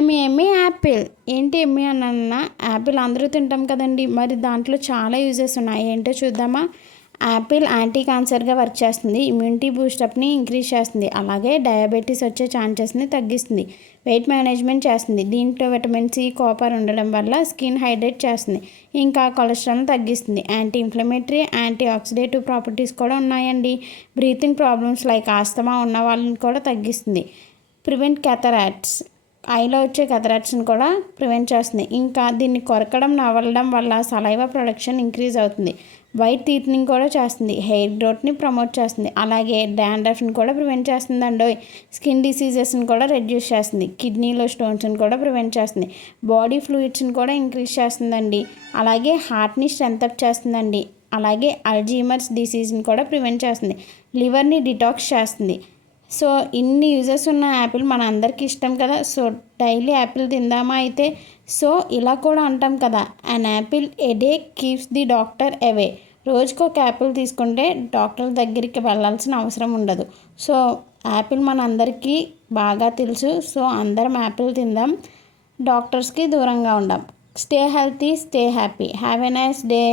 ఎమ్మి ఎమ్మి Apple. ఏంటి ఎమ్మి అన్న Apple అందరూ తింటాం కదండి. మరి దాంట్లో చాలా యూజెస్ ఉన్నాయి. ఏంటో చూద్దామా? యాపిల్ యాంటీ క్యాన్సర్గా వర్క్ చేస్తుంది. ఇమ్యూనిటీ బూస్టప్ని ఇంక్రీజ్ చేస్తుంది. అలాగే డయాబెటీస్ వచ్చే ఛాన్సెస్ని తగ్గిస్తుంది. వెయిట్ మేనేజ్మెంట్ చేస్తుంది. దీంట్లో విటమిన్ సి, కాపర్ ఉండడం వల్ల స్కిన్ హైడ్రేట్ చేస్తుంది. ఇంకా కొలెస్ట్రాల్ని తగ్గిస్తుంది. Anti inflammatory, anti oxidative properties కూడా ఉన్నాయండి. బ్రీతింగ్ ప్రాబ్లమ్స్ లైక్ ఆస్తమా ఉన్న వాళ్ళని కూడా తగ్గిస్తుంది. ప్రివెంట్ క్యాటరాక్ట్స్, ఐలో వచ్చే క్యాటరాక్ట్స్ని కూడా ప్రివెంట్ చేస్తుంది. ఇంకా దీన్ని కొరకడం నవలడం వల్ల సలైవా ప్రొడక్షన్ ఇంక్రీజ్ అవుతుంది. వైట్ టీత్నింగ్ కూడా చేస్తుంది. హెయిర్ గ్రోత్ని ప్రమోట్ చేస్తుంది. అలాగే డాండ్రఫ్ని కూడా ప్రివెంట్ చేస్తుంది అండి. స్కిన్ డిసీజెస్ని కూడా రెడ్యూస్ చేస్తుంది. కిడ్నీలో స్టోన్స్ని కూడా ప్రివెంట్ చేస్తుంది. బాడీ ఫ్లూయిడ్స్ని కూడా ఇంక్రీజ్ చేస్తుందండి. అలాగే హార్ట్ని స్ట్రెంత్ అప్ చేస్తుందండి. అలాగే అల్జీమర్స్ డిసీజ్ని కూడా ప్రివెంట్ చేస్తుంది. లివర్ని డిటాక్స్ చేస్తుంది. సో ఇన్ని యూజెస్ ఉన్న యాపిల్ మన అందరికీ ఇష్టం కదా. సో డైలీ యాపిల్ తిందామా అయితే? సో ఇలా కూడా అంటాం కదా, an apple A day keeps the doctor away. రోజుకు ఒక యాపిల్ తీసుకుంటే డాక్టర్ దగ్గరికి వెళ్ళాల్సిన అవసరం ఉండదు. సో యాపిల్ మన అందరికీ బాగా తెలుసు. సో అందరం యాపిల్ తిందాం, డాక్టర్స్కి దూరంగా ఉందాం. Stay healthy, stay happy. Have a nice day.